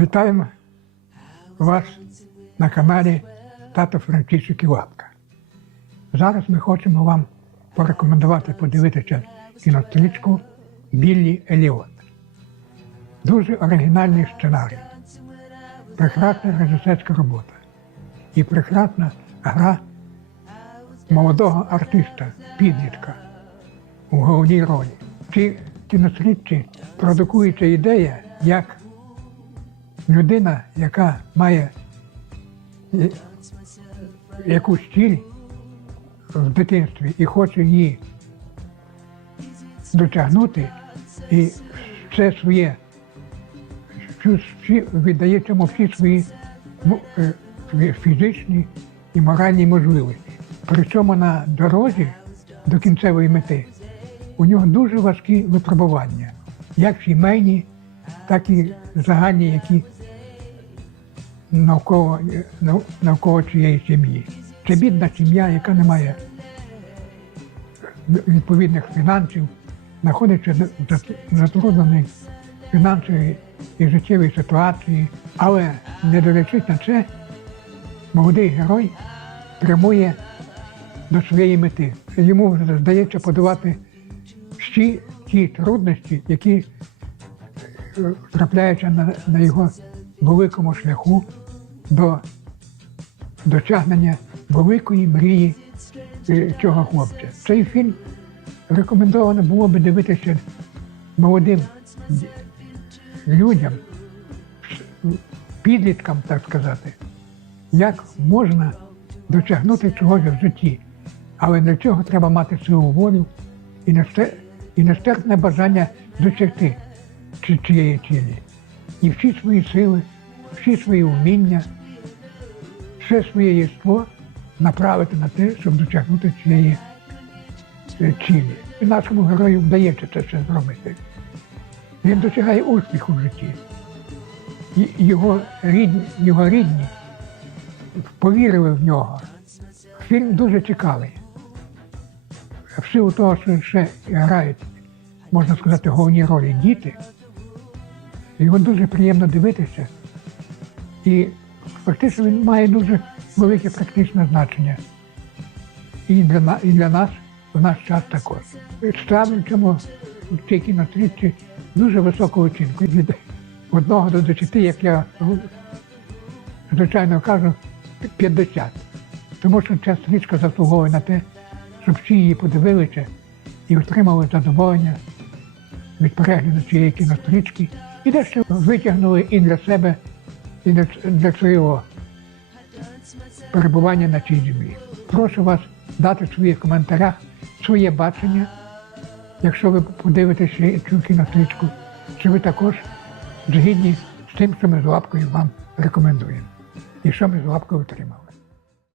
Вітаємо вас на каналі Тато Франківський Лапка. Зараз ми хочемо вам порекомендувати подивитися кінострічку Біллі Еліот. Дуже оригінальний сценарій, прекрасна режисерська робота і прекрасна гра молодого артиста, підлітка у головній ролі. В цій кінострічці продукується ідея, як людина, яка має е, якусь ціль в дитинстві і хоче її досягнути, і все своє віддає цьому всі ну, е, свої фізичні і моральні можливості. Причому на дорозі до кінцевої мети у нього дуже важкі випробування, як сімейні, так і загальні, які навколо, навколо цієї сім'ї. Це бідна сім'я, яка не має відповідних фінансів, знаходиться в зат- затрудненій фінансовій і життєвій ситуації, але не дивлячись на це, молодий герой прямує до своєї мети. Йому здається подавати всі ті трудності, які трапляються на, на його великому шляху до досягнення великої мрії е, цього хлопця. Цей фільм рекомендовано було би дивитися молодим людям, підліткам, так сказати, як можна досягнути чогось в житті. Але для цього треба мати силу волю і несте- і нестерпне бажання досягти цієї цілі. І всі свої сили, всі свої вміння, все своє єство направити на те, щоб досягнути цієї е, цілі. І нашому герою вдається це все зробити. Він досягає успіху в житті. Його рідні, його рідні повірили в нього. Фільм дуже цікавий. В силу того, що ще грають, можна сказати, головні ролі діти, його дуже приємно дивитися. І фактично він має дуже велике практичне значення. І для, і для нас в наш час також. Ставлю цій кінострічці дуже високу оцінку. Від 1 до 10, як я звичайно кажу, 50. Тому що ця стрічка заслуговує на те, щоб всі її подивилися і отримали задоволення від перегляду цієї кінострічки і дещо витягнули і для себе, і для, свого перебування на цій землі. Прошу вас дати в своїх коментарях своє бачення, якщо ви подивитеся цю кінострічку, чи ви також згідні з тим, що ми з лапкою вам рекомендуємо. І що ми з лапкою отримали.